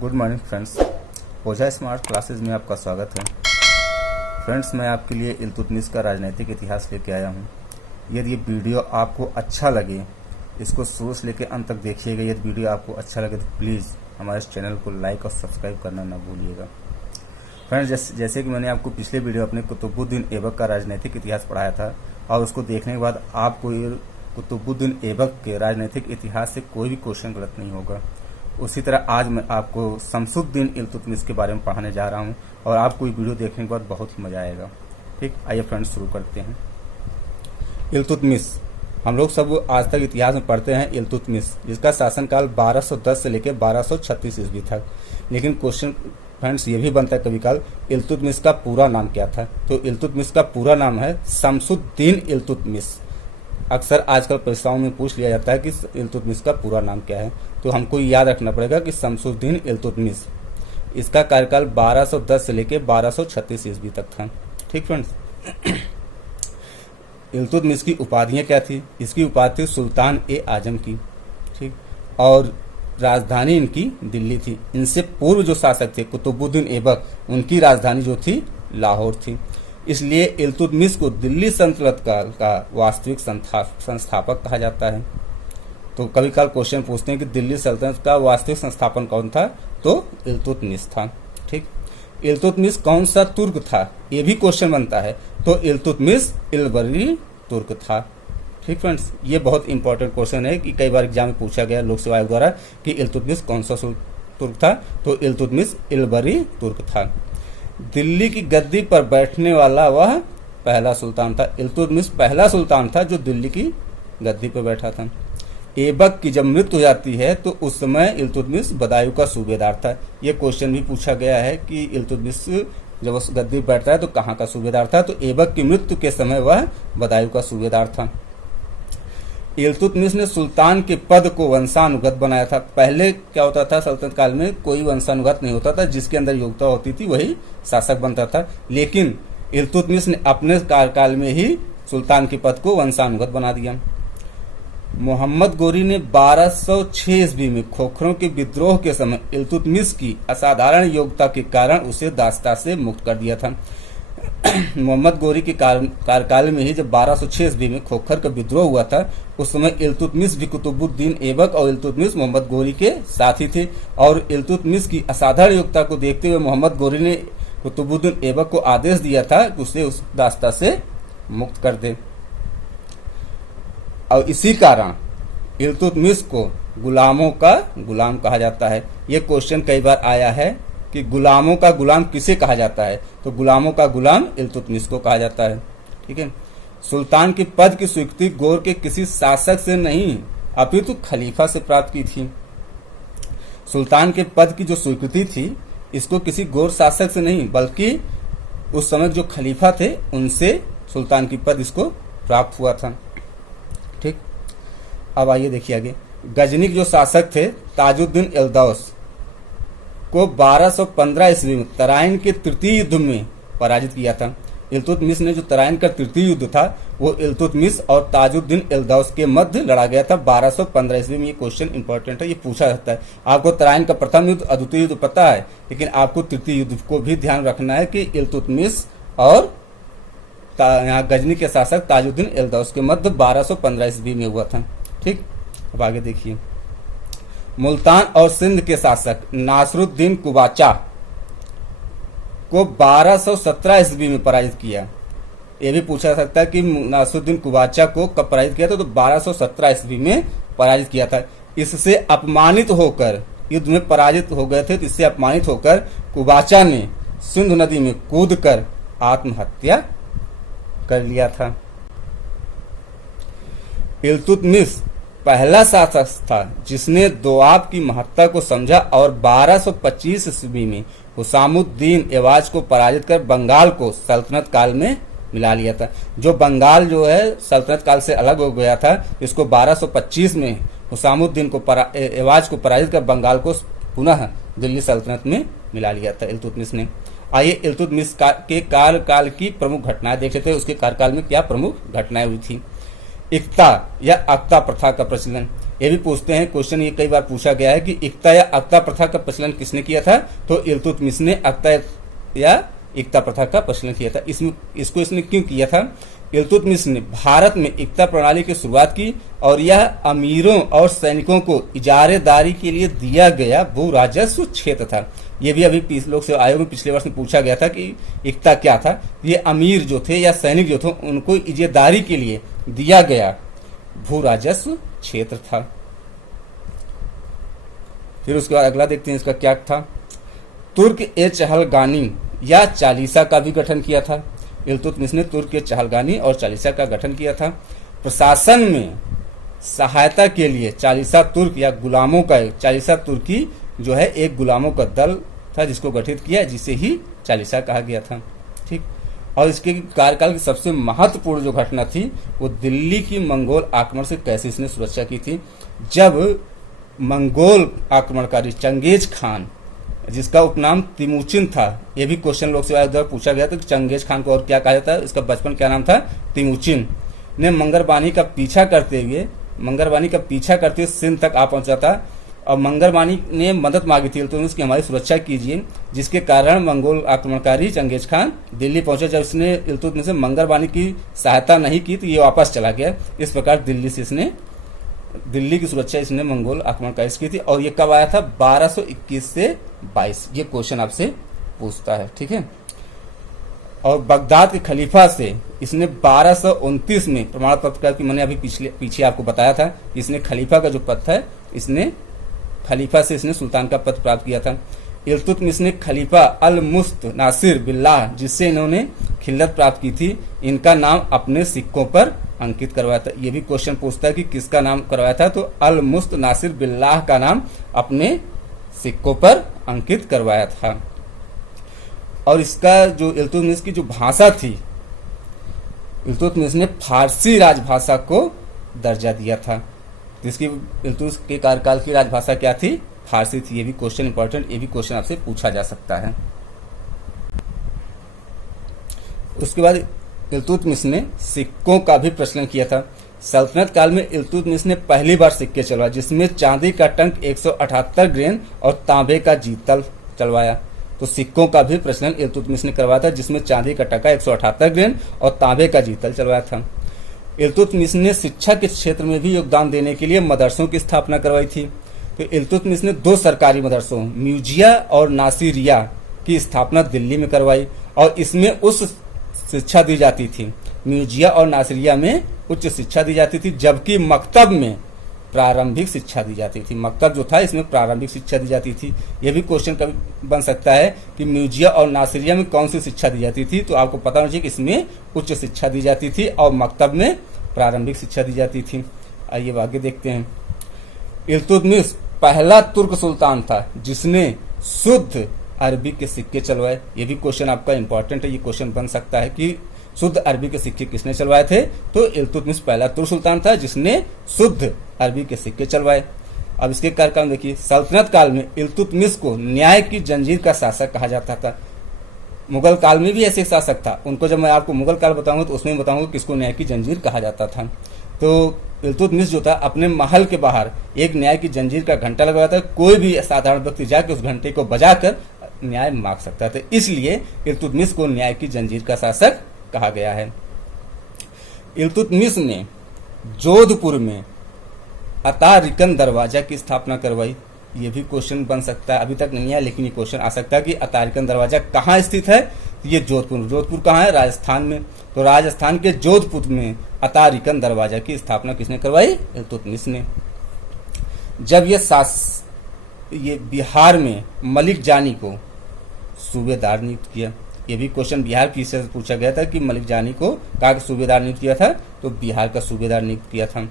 Good morning friends, ओझा smart classes में आपका स्वागत है। फ्रेंड्स, मैं आपके लिए इल्तुतमिश का राजनीतिक इतिहास लेके आया हूँ। यदि ये वीडियो आपको अच्छा लगे, इसको शुरू से लेकर अंत तक देखिएगा। यदि वीडियो आपको अच्छा लगे तो प्लीज़ हमारे इस चैनल को लाइक और सब्सक्राइब करना ना भूलिएगा। फ्रेंड्स, जैसे कि मैंने आपको पिछले वीडियो अपने कुतुबुद्दीन ऐबक का राजनीतिक इतिहास पढ़ाया था और उसको देखने के बाद आपको कुतुबुद्दीन ऐबक के राजनीतिक इतिहास से कोई भी क्वेश्चन गलत नहीं होगा। उसी तरह आज मैं आपको शमसुद्दीन इल्तुतमिश के बारे में पढ़ाने जा रहा हूं और आपको ये वीडियो देखने के बाद बहुत ही मजा आएगा। ठीक, आइए फ्रेंड्स शुरू करते हैं। इल्तुतमिश, हम लोग सब आज तक इतिहास में पढ़ते हैं इल्तुतमिश, जिसका शासनकाल 1210 से लेकर 1236 ईस्वी तक। लेकिन क्वेश्चन फ्रेंड्स ये भी बनता है कभी काल, इल्तुतमिश का पूरा नाम क्या था? तो इल्तुतमिश का पूरा नाम है शमसुद्दीन इल्तुतमिश। अक्सर आजकल परीक्षाओं में पूछ लिया जाता है कि इल्तुतमिश का पूरा नाम क्या है, तो हमको याद रखना पड़ेगा कि शमसुद्दीन इल्तुतमिश। इसका कार्यकाल 1210 से लेकर 1236 ईस्वी तक था। ठीक फ्रेंड्स, इल्तुतमिश की उपाधियां क्या थी? इसकी उपाधि सुल्तान ए आजम की। ठीक, और राजधानी इनकी दिल्ली थी। इनसे पूर्व जो शासक थे कुतुबुद्दीन ऐबक, उनकी राजधानी जो थी लाहौर थी। इसलिए इल्तुतमिश को दिल्ली सल्तनत का वास्तविक संस्थापक कहा जाता है। तो कभी काल क्वेश्चन पूछते हैं कि दिल्ली सल्तनत का वास्तविक संस्थापन कौन था? तो इल्तुतमिश था। ठीक, इल्तुतमिश कौन सा तुर्क था? ये भी क्वेश्चन बनता है। तो इल्तुतमिश इल्बरी तुर्क था। ठीक फ्रेंड्स, ये बहुत इंपॉर्टेंट क्वेश्चन है कि कई बार एग्जाम में पूछा गया लोक सेवा आयोग द्वारा कि इल्तुतमिश कौन सा तुर्क था? तो इल्तुतमिश इल्बरी तुर्क था। दिल्ली की गद्दी पर बैठने वाला वह पहला सुल्तान था। इल्तुतमिश पहला सुल्तान था जो दिल्ली की गद्दी पर बैठा था। ऐबक की जब मृत्यु हो जाती है तो उस समय इल्तुतमिश बदायूं का सूबेदार था। यह क्वेश्चन भी पूछा गया है कि इल्तुतमिश जब उस गद्दी पर बैठता है तो कहाँ का सूबेदार था? तो ऐबक की मृत्यु के समय वह बदायूं का सूबेदार था। इल्तुतमिश ने सुल्तान के पद को वंशानुगत बनाया था। पहले क्या होता था, सल्तनत काल में कोई वंशानुगत नहीं होता था, जिसके अंदर योग्यता होती थी वही शासक बनता था। लेकिन इल्तुतमिश ने अपने कार्यकाल में ही सुल्तान के पद को वंशानुगत बना दिया। मोहम्मद गोरी ने 1206 ईस्वी में खोखरों के विद्रोह के समय इल्तुतमिश की असाधारण योग्यता के कारण उसे दास्ता से मुक्त कर दिया था। मोहम्मद गोरी के कार्यकाल में ही जब 1206 ईस्वी में खोखर का विद्रोह हुआ था, उस समय इल्तुतमिश भी कुतुबुद्दीन ऐबक और इल्तुतमिश मोहम्मद गोरी के साथी थे। और इल्तुतमिश की असाधारण योग्यता को देखते हुए मोहम्मद गोरी ने कुतुबुद्दीन ऐबक को आदेश दिया था कि उसे उस दास्ता से मुक्त कर दे। और इसी कारण इल्तुतमिश को गुलामों का गुलाम कहा जाता है। यह क्वेश्चन कई बार आया है कि गुलामों का गुलाम किसे कहा जाता है? तो गुलामों का गुलाम इल्तुतमिश को कहा जाता है। ठीक है, सुल्तान के पद की स्वीकृति गौर के किसी शासक से नहीं अपितु खलीफा से प्राप्त की थी। सुल्तान के पद की जो स्वीकृति थी, इसको किसी गौर शासक से नहीं बल्कि उस समय जो खलीफा थे उनसे सुल्तान की पद इसको प्राप्त हुआ था। ठीक, अब आइए देखिए आगे। गजनी के जो शासक थे ताजुद्दीन एल्दौस को 1215 ईस्वी में तराइन के तृतीय युद्ध में पराजित किया था। इल्तुतमिश ने जो तराइन का तृतीय युद्ध था वो इल्तुतमिश और ताजुद्दीन एल्दौस के मध्य लड़ा गया था 1215 ईस्वी में। ये क्वेश्चन इंपॉर्टेंट है, ये पूछा जाता है। आपको तराइन का प्रथम युद्ध अद्वितीय युद्ध पता है, लेकिन आपको तृतीय युद्ध को भी ध्यान रखना है कि इल्तुतमिश और यहाँ गजनी के शासक ताजुद्दीन एल्दौस के मध्य 1215 ईस्वी में हुआ था। ठीक, अब आगे देखिए। मुल्तान और सिंध के शासक नासरुद्दीन कुबाचा को 1217 ईस्वी में पराजित किया। यह भी पूछा सकता है कि नासरुद्दीन कुबाचा को कब पराजित किया था? तो 1217 ईस्वी में पराजित किया था। इससे अपमानित होकर, युद्ध में पराजित हो गए थे तो इससे अपमानित होकर कुबाचा ने सिंधु नदी में कूदकर आत्महत्या कर लिया था। इल्तुतमिश पहला शासक था जिसने दोआब की महत्ता को समझा और 1225 ईस्वी में हुसामुद्दीन एवाज को पराजित कर बंगाल को सल्तनत काल में मिला लिया था। जो बंगाल जो है सल्तनत काल से अलग हो गया था, इसको 1225 में हुसामुद्दीन को एवाज को पराजित कर बंगाल को पुनः दिल्ली सल्तनत में मिला लिया था इल्तुतमिश ने। आइए इल्तुतमिश के कार्यकाल की प्रमुख घटनाएं देख लेते हैं। उसके कार्यकाल में क्या प्रमुख घटनाएं हुई थी। इक्ता या अक्ता प्रथा का प्रचलन। ये भी पूछते हैं, क्वेश्चन ये कई बार पूछा गया है कि इक्ता या अक्ता प्रथा का प्रचलन किसने किया था, तो इल्तुतमिश ने अक्ता या इक्ता प्रथा का प्रचलन किया था। इसने क्यों किया था? इल्तुतमिश ने भारत में इक्ता प्रणाली की शुरुआत की और यह अमीरों और सैनिकों को इजारेदारी के लिए दिया गया भू राजस्व क्षेत्र था। ये भी अभी लोक सेवा आयोग में पिछले वर्ष में पूछा गया था कि इक्ता क्या था। ये अमीर जो थे या सैनिक जो थे उनको इजारेदारी के लिए दिया गया भू राजस्व क्षेत्र था। फिर उसके बाद अगला देखते हैं इसका क्या था। तुर्क ए चहलगानी या चालीसा का भी गठन किया था। इल्तुतमिश ने तुर्क के चहलगानी और चालीसा का गठन किया था। प्रशासन में सहायता के लिए चालीसा तुर्क या गुलामों का, चालीसा तुर्की जो है एक गुलामों का दल था जिसको गठित किया, जिसे ही चालीसा कहा गया था। ठीक, और इसके कार्यकाल की सबसे महत्वपूर्ण जो घटना थी वो दिल्ली की मंगोल आक्रमण से कैसे इसने सुरक्षा की थी। जब मंगोल आक्रमणकारी चंगेज खान, जिसका उपनाम तिमुचिन था, ये भी क्वेश्चन लोक सेवा द्वारा पूछा गया था कि चंगेज खान को और क्या कहा जाता है, इसका बचपन क्या नाम था, तिमुचिन, ने मंगरबानी का पीछा करते हुए सिंध तक आ पहुंचा था और मंगरबानी ने मदद मांगी थी तो उसकी हमारी सुरक्षा कीजिए, जिसके कारण मंगोल आक्रमणकारी चंगेज खान दिल्ली पहुंचा। जब इसने इल्तुतमिश से मंगरबानी की सहायता नहीं की तो ये वापस चला गया। इस प्रकार दिल्ली की सुरक्षा इसने मंगोल आक्रमणकारी की थी। और ये कब आया था? 1221 से 22। ये क्वेश्चन आपसे पूछता है, ठीक है। और बगदाद के खलीफा से इसने 1229 में प्रमाण पत्र प्राप्त की। मैंने अभी पीछे आपको बताया था कि इसने खलीफा का जो पद है, इसने खलीफा से इसने सुल्तान का पद प्राप्त किया था। इल्तुतमिश ने खलीफा अल मुस्त नासिर बिल्लाह, जिससे इन्होंने खिल्लत प्राप्त की थी, इनका नाम अपने सिक्कों पर अंकित करवाया था। ये भी क्वेश्चन पूछता है कि किसका नाम करवाया था, तो अल मुस्त नासिर बिल्लाह का नाम अपने सिक्कों पर अंकित करवाया था। और इसका जो इल्तुतमिश की जो भाषा थी, इल्तुतमिश ने फारसी राजभाषा को दर्जा दिया था। जिसकी इल्तुतमिश के कार्यकाल की राजभाषा क्या थी? फारसी थी। ये भी क्वेश्चन इंपॉर्टेंट, ये भी क्वेश्चन आपसे पूछा जा सकता है। उसके बाद इल्तुतमिश ने सिक्कों का भी प्रचलन किया था। सल्तनत काल में इल्तुतमिश ने पहली बार सिक्के चलवाए, जिसमें चांदी का टंक 178 ग्रेन और तांबे का जीतल चलवाया। तो सिक्कों का भी प्रचलन इल्तुतमिश ने करवाया था, जिसमें चांदी का टका 178 ग्रेन और तांबे का जीतल चलवाया था। इल्तुतमिश ने शिक्षा के क्षेत्र में भी योगदान देने के लिए मदरसों की स्थापना करवाई थी। तो इल्तुतमिश ने 2 सरकारी मदरसों म्यूजिया और नासिरिया की स्थापना दिल्ली में करवाई और इसमें उच्च शिक्षा दी जाती थी। म्यूजिया और नासिरिया में उच्च शिक्षा दी जाती थी, जबकि मकतब में प्रारंभिक शिक्षा दी जाती थी। मकतब जो था इसमें प्रारंभिक शिक्षा दी जाती थी। यह भी क्वेश्चन कभी बन सकता है कि म्यूजिया और नासिरिया में कौन सी शिक्षा दी जाती थी, तो आपको पता होना चाहिए कि इसमें उच्च शिक्षा दी जाती थी और मकतब में प्रारंभिक शिक्षा दी जाती थी। आइए आगे देखते हैं। इल्तुतमिश पहला तुर्क सुल्तान था जिसने शुद्ध अरबी के सिक्के चलवाए। ये भी क्वेश्चन आपका इंपॉर्टेंट है, ये क्वेश्चन बन सकता है कि शुद्ध अरबी के सिक्के किसने चलवाए थे, तो इल्तुतमिश पहला तुर्क सुल्तान था जिसने शुद्ध अरबी के सिक्के चलवाए। अब इसके कार्यकाल देखिए, सल्तनत काल में इल्तुतमिश को न्याय की जंजीर का शासक कहा जाता था। मुगल काल में भी ऐसे शासक था, उनको जब मैं आपको मुगल काल बताऊंगा तो उसमें बताऊंगा किसको न्याय की जंजीर कहा जाता था। तो इल्तुतमिश जो था अपने महल के बाहर एक न्याय की जंजीर का घंटा लगवाया था। कोई भी साधारण व्यक्ति जाकर उस घंटे को बजाकर न्याय मांग सकता था, इसलिए इल्तुतमिश को न्याय की जंजीर का शासक कहा गया है। इल्तुतमिश ने जोधपुर में अतारिकन दरवाजा की स्थापना करवाई। ये भी क्वेश्चन बन सकता है, अभी तक नहीं है लेकिन ये क्वेश्चन आ सकता है कि अतारिकन दरवाजा कहाँ स्थित है। ये जोधपुर कहाँ है? राजस्थान में। तो राजस्थान के जोधपुर में अतारिकन दरवाजा की स्थापना किसने करवाई? इल्तुतमिश ने। जब ये बिहार में मलिक जानी को सूबेदार नियुक्त किया। ये भी क्वेश्चन बिहार की से पूछा गया था कि मलिक जानी को कहाँ सूबेदार नियुक्त किया था, तो बिहार का सूबेदार नियुक्त किया था।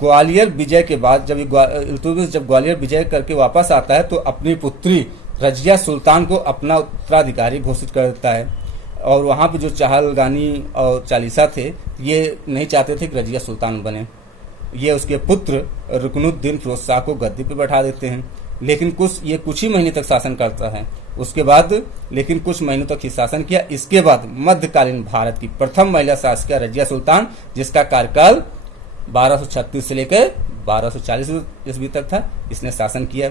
ग्वालियर विजय के बाद जब इल्तुतमिश जब ग्वालियर विजय करके वापस आता है तो अपनी पुत्री रजिया सुल्तान को अपना उत्तराधिकारी घोषित कर देता है। और वहाँ पे जो चहलगानी और चालीसा थे ये नहीं चाहते थे कि रजिया सुल्तान बने। ये उसके पुत्र रुकनुद्दीन फिरोज शाह को गद्दी पर बैठा देते हैं। लेकिन कुछ ही महीने तक शासन करता है। उसके बाद लेकिन कुछ महीनों तक ही शासन किया। इसके बाद मध्यकालीन भारत की प्रथम महिला शासिका रजिया सुल्तान, जिसका कार्यकाल 1236 से लेकर 1240 ईस्वी तक था, इसने शासन किया।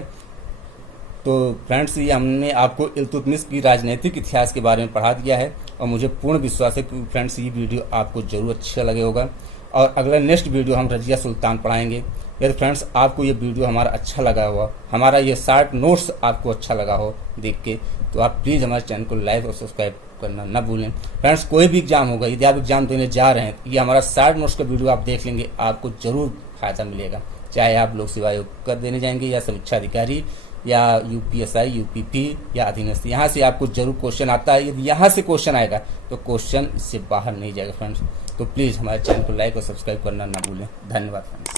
तो फ्रेंड्स, ये हमने आपको इल्तुतमिश की राजनीतिक इतिहास के बारे में पढ़ा दिया है और मुझे पूर्ण विश्वास है कि फ्रेंड्स ये वीडियो आपको जरूर अच्छा लगे होगा। और अगला नेक्स्ट वीडियो हम रजिया सुल्तान पढ़ाएंगे। यदि फ्रेंड्स आपको ये वीडियो हमारा अच्छा लगा हुआ, हमारा ये शॉर्ट नोट्स आपको अच्छा लगा हो देख के, तो आप प्लीज़ हमारे चैनल को लाइक और सब्सक्राइब करना ना भूलें। फ्रेंड्स, कोई भी एग्जाम होगा, यदि आप एग्जाम देने जा रहे हैं, ये हमारा शॉर्ट नोट्स का वीडियो आप देख लेंगे, आपको जरूर फायदा मिलेगा। चाहे आप लोक सेवा आयोग कर देने जाएंगे या समीक्षा अधिकारी या यूपीएसआई, यूपीपी या अधीनस्थ, यहाँ से आपको जरूर क्वेश्चन आता है। यदि यहाँ से क्वेश्चन आएगा तो क्वेश्चन इससे बाहर नहीं जाएगा फ्रेंड्स। तो प्लीज़ हमारे चैनल को लाइक और सब्सक्राइब करना ना भूलें। धन्यवाद फ्रेंड्स।